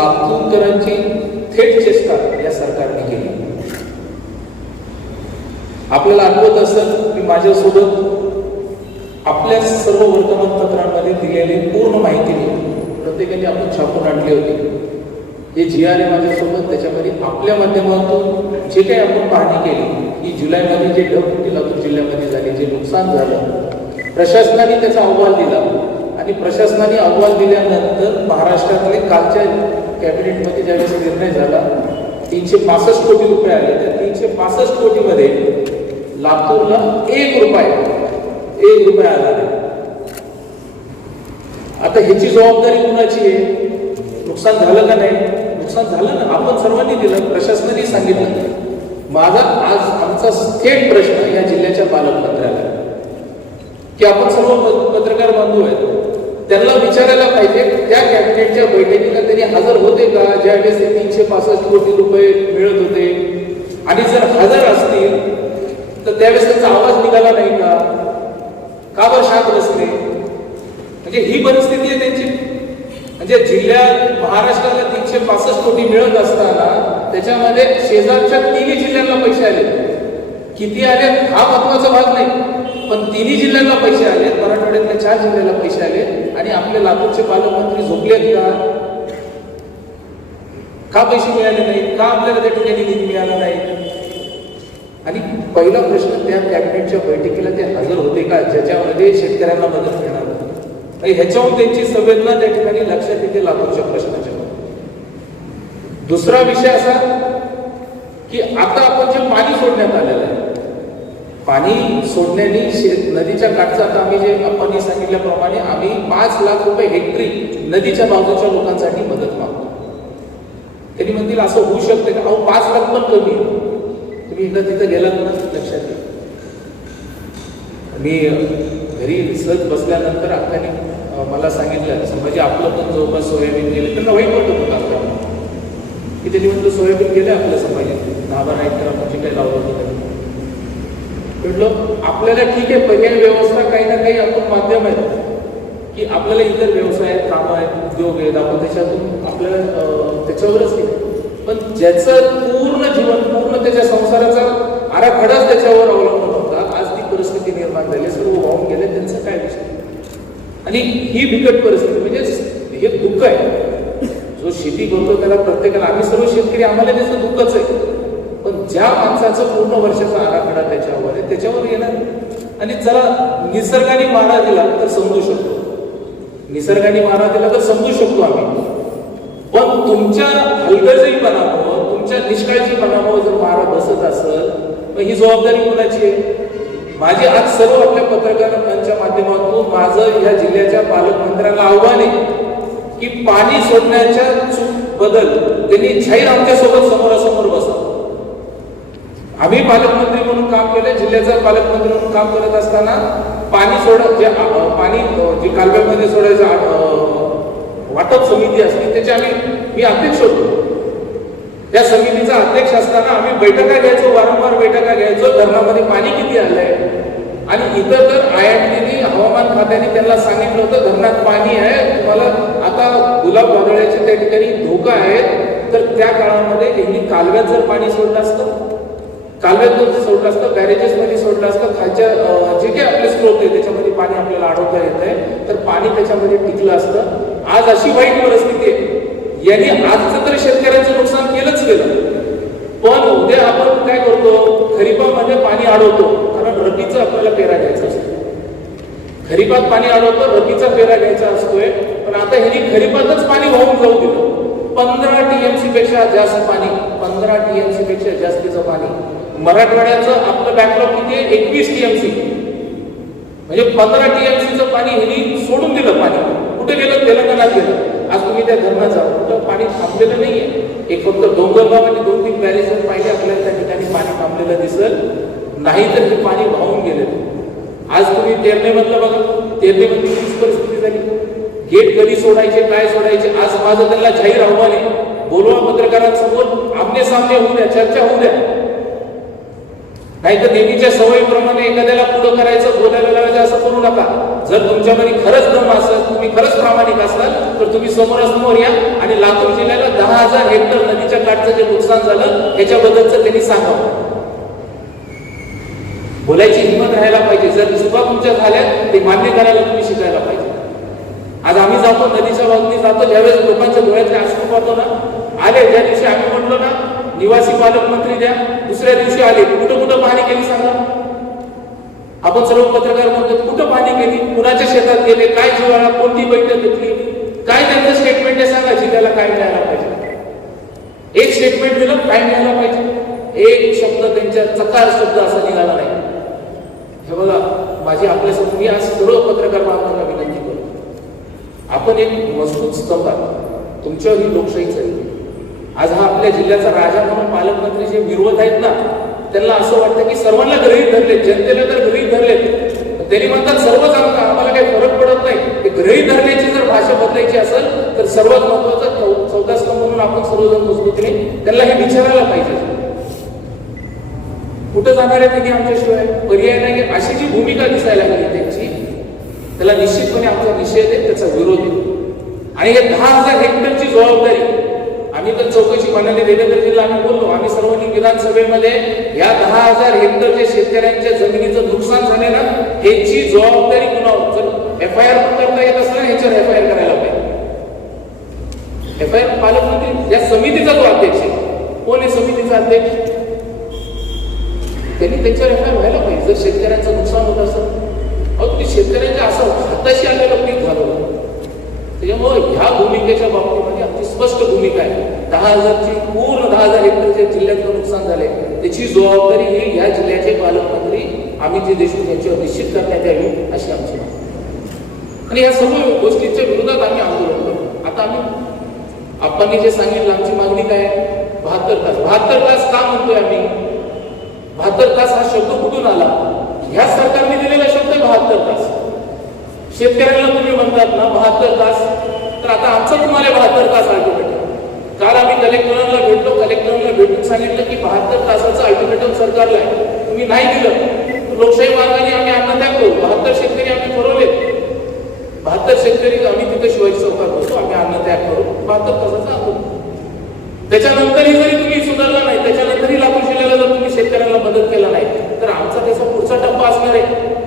लातूरकरांची थेट चेष्टा या सरकारने केली. आपल्याला आठवत असेल की माझ्यासोबत आपल्या सर्व वर्तमानपत्रांमध्ये दिलेली पूर्ण माहिती प्रत्येकाने आपण छापून आणली होती. हे जी आर आहे माझ्यासोबत, त्याच्यामध्ये आपल्या माध्यमातून जे काही आपण पाहणी केली की जुलैमध्ये जे ढगफुटी लातूर जिल्ह्यामध्ये झाली, जे नुकसान झालं, प्रशासनाने त्याचा अहवाल दिला आणि प्रशासनाने अहवाल दिल्यानंतर महाराष्ट्रातले कालच्या कॅबिनेटमध्ये ज्यावेळेस निर्णय झाला 365 कोटी रुपये आले. त्या 365 कोटीमध्ये लातूरला एक रुपया आला नाही. आता ह्याची जबाबदारी कुणाची आहे? नुकसान झालं का नाही? नुकसान झालं ना, आपण सर्वांनी दिलं, प्रशासनाने सांगितलं. माझा आज आमचा थेट प्रश्न या जिल्ह्याच्या पालकमंत्र्याला की आपण सर्व पत्रकार बांधव आहेत, त्यांना विचारायला पाहिजे त्या कॅबिनेटच्या बैठकीला त्यांनी हजर होते का ज्यावेळेस 365 कोटी रुपये मिळत होते? आणि जर हजर असतील तर त्यावेळेस त्यांचा आवाज निघाला नाही का बरं शांत बसले? म्हणजे ही परिस्थिती आहे त्यांची. म्हणजे जिल्ह्यात महाराष्ट्राला 365 कोटी मिळत असताना त्याच्यामध्ये शेजारच्या तिन्ही जिल्ह्यांना पैसे आले. किती आले हा महत्वाचा भाग नाही, पण तिन्ही जिल्ह्यांना पैसे आले, मराठवाड्यातल्या 4 जिल्ह्याला पैसे आले. आणि आपले लातूरचे पालकमंत्री झोपलेत का पैसे मिळाले नाही? का आपल्याला त्या ठिकाणी निधी मिळाला नाही? आणि पहिला प्रश्न, त्या कॅबिनेटच्या बैठकीला ते हजर होते का ज्याच्यामध्ये शेतकऱ्यांना मदत मिळणार? ह्याच्याहून त्यांची संवेदना त्या ठिकाणी लक्षात येते लातूरच्या प्रश्नाच्या. दुसरा विषय असा की आता आपण जे पाणी सोडण्यात आलेलं आहे, पाणी सोडण्याने नदीच्या काठचा, आता आम्ही जे आपण सांगितल्याप्रमाणे आम्ही 5 लाख रुपये हेक्टरी नदीच्या बाजूच्या लोकांसाठी मदत मागतो. त्यांनी म्हणतील असं होऊ शकते का? 5 लाख पण कमी. तुम्ही एकदा तिथं गेलात ना, लक्षात येईल. मी घरी सहज बसल्यानंतर अख्खाने मला सांगितलं म्हणजे आपलं पण जवळपास सोयाबीन गेले, त्यांना वाईट वाटत होतं की त्यांनी म्हटलं सोयाबीन गेले आपल्या समाजात 10-12 एकर आपण जे काही लावलं होतं. म्हटलं आपल्याला ठीक आहे, पर्याय व्यवस्था काही ना काही आपण माध्यम आहेत की आपल्याला इतर व्यवसाय आहेत, कामं आहेत, उद्योग आहेत, आपण त्याच्यातून आपल्याला त्याच्यावरच केलं. पण ज्याचं पूर्ण जीवन, पूर्ण त्याच्या संसाराचा आराखडाच त्याच्यावर अवलंबून होता, आज ती परिस्थिती निर्माण झाली, सर्व वाहून गेले, त्यांचा काय विषय? आणि ही बिकट परिस्थिती म्हणजे हे दुःख आहे. जो शेती करतो त्याला प्रत्येकाला, आम्ही सर्व शेतकरी, आम्हाला त्याचं दुःखच आहे. पण ज्या माणसाचं पूर्ण वर्षाचा आराखडा त्याच्यावर आहे त्याच्यावर येणार. आणि चला निसर्गाने मारा दिला तर समजू शकतो, निसर्गाने मारा दिला तर समजू शकतो आम्ही. पण तुमच्या हलगर्जीपणामुळे, तुमच्या निष्काळजीपणामुळे जर मारा बसत असेल तर ही जबाबदारी कोणाची आहे? माझे आज सर्व आपल्या पत्रकारांच्या माध्यमातून माझं या जिल्ह्याच्या पालकमंत्र्यांना आव्हान आहे की पाणी सोडण्याच्या बदल त्यांनी जाहीर आमच्यासोबत समोरासमोर बसा. आम्ही पालकमंत्री म्हणून काम केलं, जिल्ह्याचा पालकमंत्री म्हणून काम करत असताना पाणी पाणी जे कालव्यामध्ये सोडायचं वाटप समिती असते त्याची मी अध्यक्ष होतो. त्या समितीचा अध्यक्ष असताना आम्ही बैठका घ्यायचो, वारंवार बैठका घ्यायचो, धरणामध्ये पाणी किती आलंय. आणि इथं तर IMDने, हवामान खात्याने त्यांना सांगितलं होतं धरणात पाणी आहे, तुम्हाला आता गुलाब वादळाचे त्या ठिकाणी धोका आहे. तर त्या काळामध्ये त्यांनी कालव्यात जर पाणी सोडलं असतं, कालव्यात सोडलं असतं, बॅरेजेस मध्ये सोडलं असतं, खालच्या जे काही आपले स्रोत आहे त्याच्यामध्ये पाणी आपल्याला अडवता येत आहे, तर पाणी त्याच्यामध्ये टिकलं असतं. आज अशी वाईट परिस्थिती आहे. यांनी आजचं तर शेतकऱ्यांचं नुकसान केलंच केलं, पण उद्या आपण काय करतो? खरीपामध्ये पाणी अडवतो, कारण रब्बीचा आपल्याला पेरा घ्यायचा असतो. खरीपात पाणी अडवतो, रब्बीचा पेरा घ्यायचा असतोय. पण आता ह्यांनी खरीपातच पाणी वाहून जाऊ दिलं. 15 TMC पेक्षा जास्त पाणी, 15 TMC पेक्षा जास्तीचं पाणी. मराठवाड्याचं आपलं बॅकलॉग किती आहे? 21 TMC. म्हणजे 15 TMCचं पाणी ह्यांनी सोडून दिलं. पाणी कुठे गेलं? तेलंगणात गेलं. आज तुम्ही त्या धरणात जा, कुठं पाणी थांबलेलं नाहीये. एक फक्त डोंगरगाव आणि 2-3 बॅरेजेस पाहिजे आपल्याला त्या ठिकाणी पाणी थांबलेलं दिसल, नाही तर हे पाणी वाहून गेलेलं. आज तुम्ही तेरणेमधलं बघा, तेरणेमधली तीच परिस्थिती झाली. गेट कधी सोडायचे, काय सोडायचे? आज माझं त्यांना जाहीर आव्हान आहे, बोलवा पत्रकारांसमोर, आमने सामने होऊ द्या, चर्चा होऊ द्या. नाही तर नेहमीच्या सवयीप्रमाणे एखाद्याला पुढं करायचं, बोलायला लावायचं असं करू नका. जर तुमच्यामध्ये खरंच दम असेल, तुम्ही खरंच प्रामाणिक असाल, तर तुम्ही समोरासमोर या आणि लातूर जिल्ह्याला 10,000 हेक्टर नदीच्या काठचं जे नुकसान झालं त्याच्याबद्दलचं त्यांनी सांगावं. बोलायची हिंमत राहायला पाहिजे. जर चुका तुमच्या झाल्या ते मान्य करायला तुम्ही शिकायला पाहिजे. आज आम्ही जातो नदीच्या बाजूने जातो, ज्यावेळेस लोकांच्या डोळ्यातले अश्रू पाहतो ना, आले ज्या दिवशी आम्ही म्हटलो ना निवासी पालकमंत्री द्या, दुसऱ्या दिवशी आले. कुठं पाहणी केली सांगा? आपण सर्व पत्रकार म्हणतो कुठं पाहणी केली, कुणाच्या शेतात गेले, काय जिव्हाळा, कोणती बैठक घेतली, काय त्यांचं स्टेटमेंट आहे सांगा. जिल्ह्याला काय मिळायला पाहिजे? एक स्टेटमेंट दिलं, काय मिळायला पाहिजे? एक शब्द त्यांच्या चकार शब्द असा निघाला नाही. हे बघा माझी आपल्यासमोर मी आज सर्व पत्रकार बांधवांना विनंती करतो, आपण एक मजबूत स्तंभ आहात, तुमच्यावर ही लोकशाहीच आहे. आज हा आपल्या जिल्ह्याचा राजा म्हणून पालकमंत्री जे विरोध आहेत ना, त्यांना असं वाटतं की सर्वांना गृहीत धरले, जनतेला तर गृहीत धरले. त्यांनी म्हणतात सर्वच आम्हाला काही फरक पडत नाही. ते गृहीत धरण्याची जर भाषा बदलायची असेल तर सर्वात महत्वाचं चौथा स्तंभ म्हणून आपण सर्वजण मजबूतीने त्यांना हे विचारायला पाहिजे. कुठं जाणार आहे त्यांनी आमच्याशिवाय? पर्याय नाही. अशी जी भूमिका दिसायला लागली त्यांची, त्याला निश्चितपणे आमचा निषेध आहे, त्याचा विरोध आहे. आणि हे 10,000 हेक्टरची जबाबदारी आम्ही तर चौकशी माननीय देवेंद्र जिल्हा आम्ही बोललो, आम्ही सर्वांनी विधानसभेमध्ये या 10,000 हेक्टरच्या शेतकऱ्यांच्या जमिनीचं नुकसान झाले ना, ह्याची जबाबदारी कुणावर? जर FIR पण करता येत असलं ना, ह्याच्यावर FIR करायला पाहिजे. FIR पालकमंत्री या समितीचा जो अध्यक्ष आहे, कोण आहे समितीचा अध्यक्ष? त्यांनी त्यांच्यावर FIR व्हायला पाहिजे. जर शेतकऱ्यांचं नुकसान होत असेल, तुम्ही शेतकऱ्यांच्या असं हाताशी आलेलं पीक घालवलं. त्याच्यामुळे ह्या भूमिकेच्या बाबतीमध्ये आमची स्पष्ट भूमिका आहे. 10,000ची पूर्ण 10,000 हेक्टरच्या जिल्ह्यातलं नुकसान झाले, त्याची जबाबदारी ही ह्या जिल्ह्याचे पालकमंत्री अमित देशमुख यांच्यावर निश्चित करण्यात यावी अशी आमची मागणी. आणि या सर्व गोष्टींच्या विरोधात आम्ही आंदोलन करतो. आता आपण जे सांगितलं आमची मागणी काय आहे? 72 तास. 72 तास का म्हणतोय आम्ही? 72 तास हा शब्द कुठून आला? ह्या सरकारने दिलेला शब्द 72 तास. शेतकऱ्यांना तुम्ही म्हणतात ना 72 तास, तर आता आमचं तुम्हाला 72 तास अल्टिमेटम. काल आम्ही कलेक्टरांना भेटलो, कलेक्टरांना भेटून सांगितलं की 72 तासाचं अल्टिमेटम सरकारला आहे, तुम्ही नाही दिलं लोकशाही मार्गाने आम्ही अन्नत्याग करू. 72 शेतकरी आम्ही ठरवले, 72 शेतकरी आम्ही तिथे शिवाजी चौकात होतो, आम्ही अन्नत्याग करू. 72 तासाचा आंदोलन. त्याच्यानंतरही जरी तुम्ही सुधारला नाही, त्याच्यानंतरही लातूर जिल्ह्याला जर तुम्ही शेतकऱ्यांना मदत केला नाही, तर आमचा त्याचा पुढचा टप्पा असणार आहे.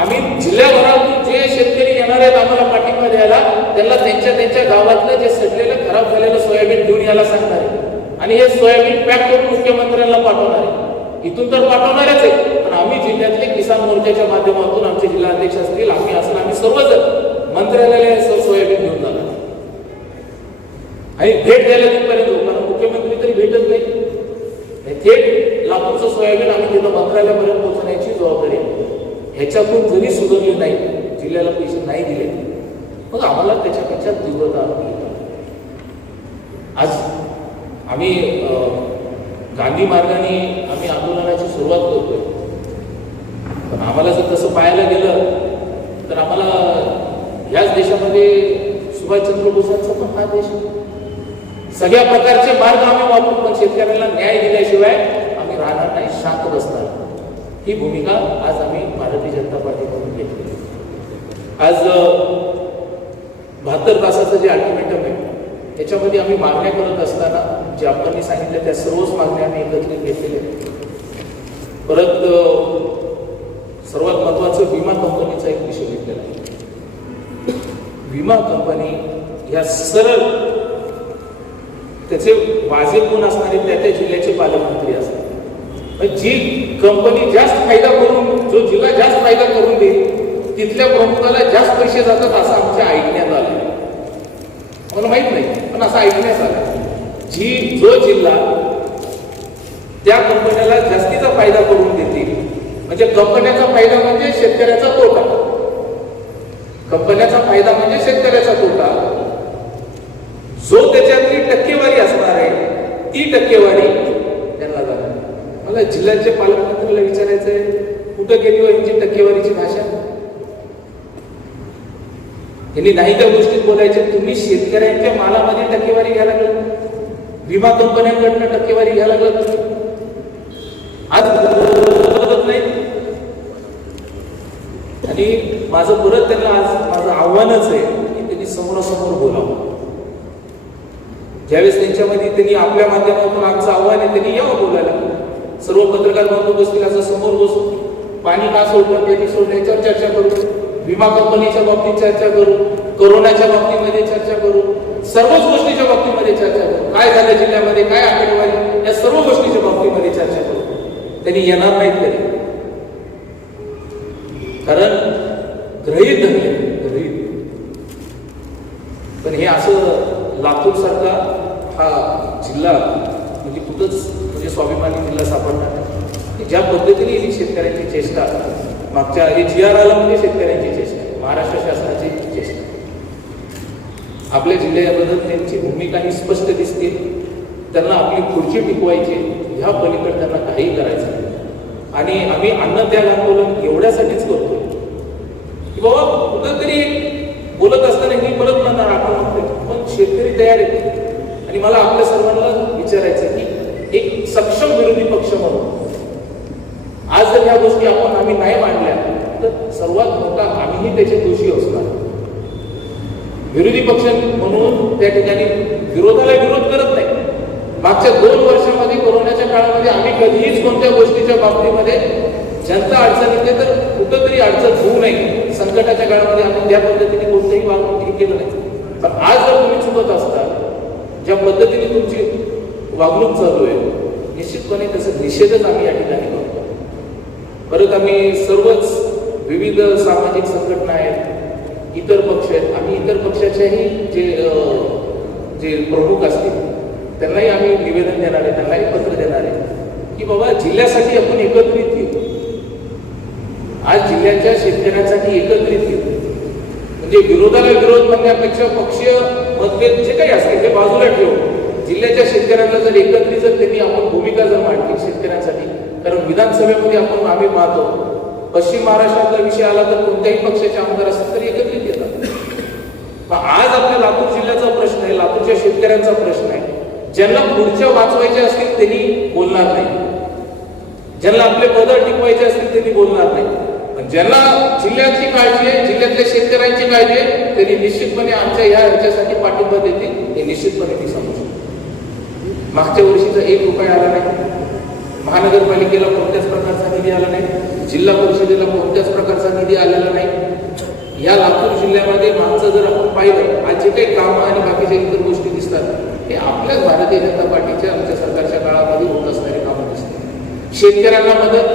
आम्ही जिल्ह्याभरातून जे शेतकरी येणार आहेत आम्हाला पाठिंबा द्यायला, त्यांना त्यांच्या गावातलं जे सडलेलं खराब झालेलं सोयाबीन घेऊन यायला सांगणार आहे. आणि हे सोयाबीन पॅक करून मुख्यमंत्र्यांना पाठवणार आहे. इथून तर पाठवणारच आहे, पण आम्ही जिल्ह्यातले किसान मोर्चाच्या माध्यमातून आमचे जिल्हाध्यक्ष असतील, आम्ही सर्वजण मंत्रालयाला सोयाबीन घेऊन जाणार. आणि भेट द्यायला तिथपर्यंत कारण मुख्यमंत्री तरी भेटत नाही. थेट लातूरचं सोयाबीन आम्ही तिथं मंत्रालयापर्यंत पोहोचण्याची जबाबदारी आहे. ह्याच्यातून जरी सुधारले नाही, जिल्ह्याला पैसे नाही दिले, मग आम्हाला त्याच्यापेक्षा तीव्रता आज आम्ही गांधी मार्गाने आम्ही आंदोलनाची सुरुवात करतोय. पण आम्हाला जर तसं पाहायला गेलं तर आम्हाला ह्याच देशामध्ये सुभाषचंद्र बोसांचा पण हा देश आहे. सगळ्या प्रकारचे मार्ग आम्ही वापरू, पण शेतकऱ्यांना न्याय दिल्याशिवाय आम्ही राहणार नाही, शांत बसणार. ही भूमिका आज आम्ही भारतीय जनता पार्टीकडून घेतली. आज 72 तासाचं जे अल्टिमेटम आहे त्याच्यामध्ये आम्ही मागण्या करत असताना जे आपण सांगितलं त्या सर्वच मागण्या आम्ही एकत्रित घेतलेल्या. परत सर्वात महत्वाचं विमा कंपनीचा एक विषय घेतलेला आहे. विमा कंपनी ह्या सरळ त्याचे वाजे कोण असणारे त्या जिल्ह्याचे पालकमंत्री असतात. जी कंपनी जास्त फायदा करून, जो जिल्हा जास्त फायदा करून देईल तिथल्या प्रमुखाला जास्त पैसे जातात असं आमच्या ऐकण्यात आलं. मला माहित नाही, पण असं ऐकण्यात आलं. जो जिल्हा त्या कंपन्याला जास्तीचा फायदा करून देतील, म्हणजे कंपन्याचा फायदा म्हणजे शेतकऱ्याचा तोटा, कंपन्याचा फायदा म्हणजे शेतकऱ्याचा तोटा. जो त्याच्यातली टक्केवारी असणार आहे ती टक्केवारी त्यांना जाणार. मला जिल्ह्याच्या पालकमंत्र्याला विचारायचंय, कुठं गेली यांची टक्केवारीची भाषा? त्यांनी नाही त्या गोष्टीत बोलायचे. तुम्ही शेतकऱ्यांच्या मालामध्ये टक्केवारी घ्यायला लागलात, विमा कंपन्यांकडनं टक्केवारी घ्यायला लागलात. आज बदलत नाही. आणि माझं परत त्यांना आज माझं आव्हानच आहे की त्यांनी समोरासमोर बोलावं. ज्यावेळेस त्यांच्यामध्ये त्यांनी आपल्या माध्यमातून आमचं आव्हान आहे त्यांनी यावं बोलायला. सर्व पत्रकार बांधव बसतील असं समोर बसू, पाणी का सोडलं त्याची सोडलं याच्यावर चर्चा करू, विमा कंपनीच्या बाबतीत चर्चा करू, कोरोनाच्या बाबतीमध्ये चर्चा करू, सर्वच गोष्टीच्या बाबतीमध्ये चर्चा करू, काय झालं जिल्ह्यामध्ये, काय आकडेवारी, या सर्व गोष्टीच्या बाबतीमध्ये चर्चा करू. त्यांनी येणार नाहीत कधी, कारण गृहीत धरले गृहीत. पण हे असं लातूर सारखा हा जिल्हा म्हणजे कुठंच म्हणजे स्वाभिमानी जिल्हा सापडणार नाही. ज्या पद्धतीने ही शेतकऱ्यांची चेष्टा, मागच्या हे GR आला म्हणजे शेतकऱ्यांची चेष्टा, महाराष्ट्र शासनाची चेष्टा. आपल्या जिल्ह्याबद्दल त्यांची भूमिका ही स्पष्ट दिसते. त्यांना आपली खुर्ची टिकवायची, ह्या पलीकडे त्यांना काही करायचं नाही. आणि आम्ही अन्नत्याग आंदोलन एवढ्यासाठीच करतो की बाबा कुठंतरी बोलत असताना ही परत म्हणणार आपण म्हणतो, पण शेतकरी तयार आहेत. आणि मला आपल्या सर्वांना विचारायचं की एक सक्षम विरोधी पक्ष म्हणून आज जर ह्या गोष्टी आम्ही नाही मांडल्या तर सर्वात मोठा आम्हीही त्याचे दोषी असणार. विरोधी पक्ष म्हणून त्या ठिकाणी विरोधाला विरोध करत नाही. मागच्या 2 वर्षामध्ये कोरोनाच्या काळामध्ये आम्ही कधीच कोणत्या गोष्टीच्या बाबतीमध्ये जनता अडचण येते तर कुठंतरी अडचण होऊ नये संकटाच्या काळामध्ये आम्ही त्या पद्धतीने कोणतंही वागणूक हे केलं नाही. पण आज जर तुम्ही चुकत असता, ज्या पद्धतीने तुमची वागणूक चालू आहे, निश्चितपणे त्याचा निषेधच आम्ही या ठिकाणी करतो. परत आम्ही सर्वच विविध सामाजिक संघटना आहेत, इतर पक्ष आहेत, आम्ही इतर पक्षाच्याही जे प्रमुख असतील त्यांनाही आम्ही निवेदन देणार आहे, त्यांनाही पत्र देणार आहे की बाबा जिल्ह्यासाठी आपण एकत्रित येऊ. आज जिल्ह्याच्या शेतकऱ्यांसाठी एकत्रित येऊ. म्हणजे विरोधाला विरोध म्हणण्यापेक्षा पक्षीय मतभेद जे काही असतील ते बाजूला ठेवून जिल्ह्याच्या शेतकऱ्यांना जर एकत्रित त्यांनी आपण भूमिका जर मांडली शेतकऱ्यांसाठी, कारण विधानसभेमध्ये आम्ही पाहतो पश्चिम महाराष्ट्रातला विषय आला तर कोणत्याही पक्षाचे आमदार असतील तरी एकत्रित येतात. आज आपल्या लातूर जिल्ह्याचा प्रश्न आहे, लातूरच्या शेतकऱ्यांचा प्रश्न आहे. ज्यांना पुढच्या वाचवायचे असतील त्यांनी बोलणार नाही, ज्यांना आपले पद टिकवायचे असतील त्यांनी बोलणार नाही. पण ज्यांना जिल्ह्याची काळजी आहे, जिल्ह्यातल्या शेतकऱ्यांची काळजी आहे, त्यांनी निश्चितपणे आमच्या ह्याच्यासाठी पाठिंबा देतील, हे निश्चितपणे ती समजू. मागच्या वर्षीचा 1 रुपया आला नाही, महानगरपालिकेला कोणत्याच प्रकारचा निधी आला नाही, जिल्हा परिषदेला कोणत्याच प्रकारचा निधी आलेला नाही. या लातूर जिल्ह्यामध्ये मागचं जर आपण पाहिलं, आज जे काही कामं आणि बाकीच्या इतर गोष्टी दिसतात हे आपल्याच भारतीय जनता पार्टीच्या आमच्या सरकारच्या काळामध्ये होत असणारी कामं दिसतात. शेतकऱ्यांना मदत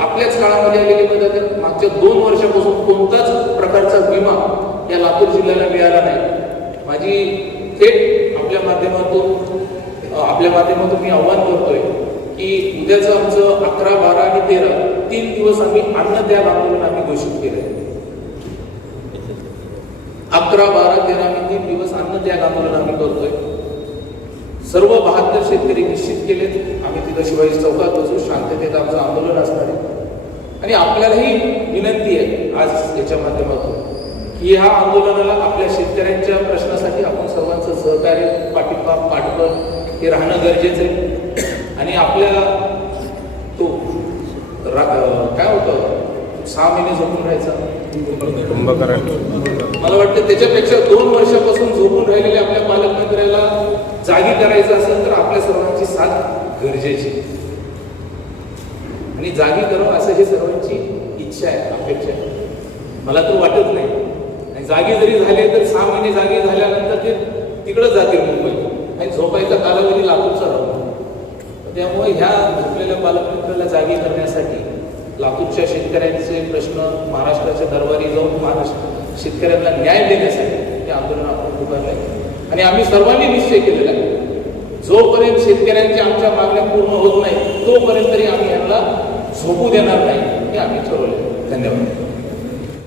आपल्याच काळामध्ये आलेली मदत आहे. मागच्या 2 वर्षापासून कोणताच प्रकारचा विमा या लातूर जिल्ह्याला मिळाला नाही. माझी थेट आपल्या माध्यमातून मी आव्हान करतोय की उद्याचं आमचं 11, 12 आणि 13 3 दिवस आम्ही अन्नत्याग आंदोलन आम्ही घोषित केलंय. 11, 12, 13 आम्ही 3 दिवस अन्नत्याग आंदोलन आम्ही करतोय. सर्व 72 शेतकरी निश्चित केलेत. आम्ही तिथं शिवाजी चौकात बसू, शांततेत आमचं आंदोलन असणार आहे. आणि आपल्यालाही विनंती आहे आज याच्या माध्यमातून की ह्या आंदोलनाला आपल्या शेतकऱ्यांच्या प्रश्नासाठी आपण सर्वांचं सहकार्य, पाठिंबा, पाठबळ हे राहणं गरजेचं आहे. आणि आपल्या तो काय होतं 6 महिने झोपून राहायचा, मला वाटतं त्याच्यापेक्षा 2 वर्षापासून झोपून राहिलेल्या आपल्या पालकमंत्र्याला जागी करायचं असेल तर आपल्या सर्वांची साथ गरजेची आणि जागी करावं असं हे सर्वांची इच्छा आहे, अपेक्षा आहे. मला तर वाटत नाही. आणि जागी जरी झाले तर 6 महिने जागी झाल्यानंतर ते तिकडंच जातील मुंबई आणि झोपायचा कालावधी लातूरचा राहतो. त्यामुळे ह्या झोपलेल्या पालकमंत्र्याला जागी करण्यासाठी लातूरच्या शेतकऱ्यांचे प्रश्न महाराष्ट्राच्या दरबारी जाऊन महाराष्ट्र शेतकऱ्यांना न्याय देण्यासाठी हे आंदोलन आपण उभारलंय. आणि आम्ही सर्वांनी निश्चय केलेला आहे जोपर्यंत शेतकऱ्यांच्या आमच्या मागण्या पूर्ण होत नाही तोपर्यंत तरी आम्ही यांना झोपू देणार नाही हे आम्ही ठरवले. धन्यवाद.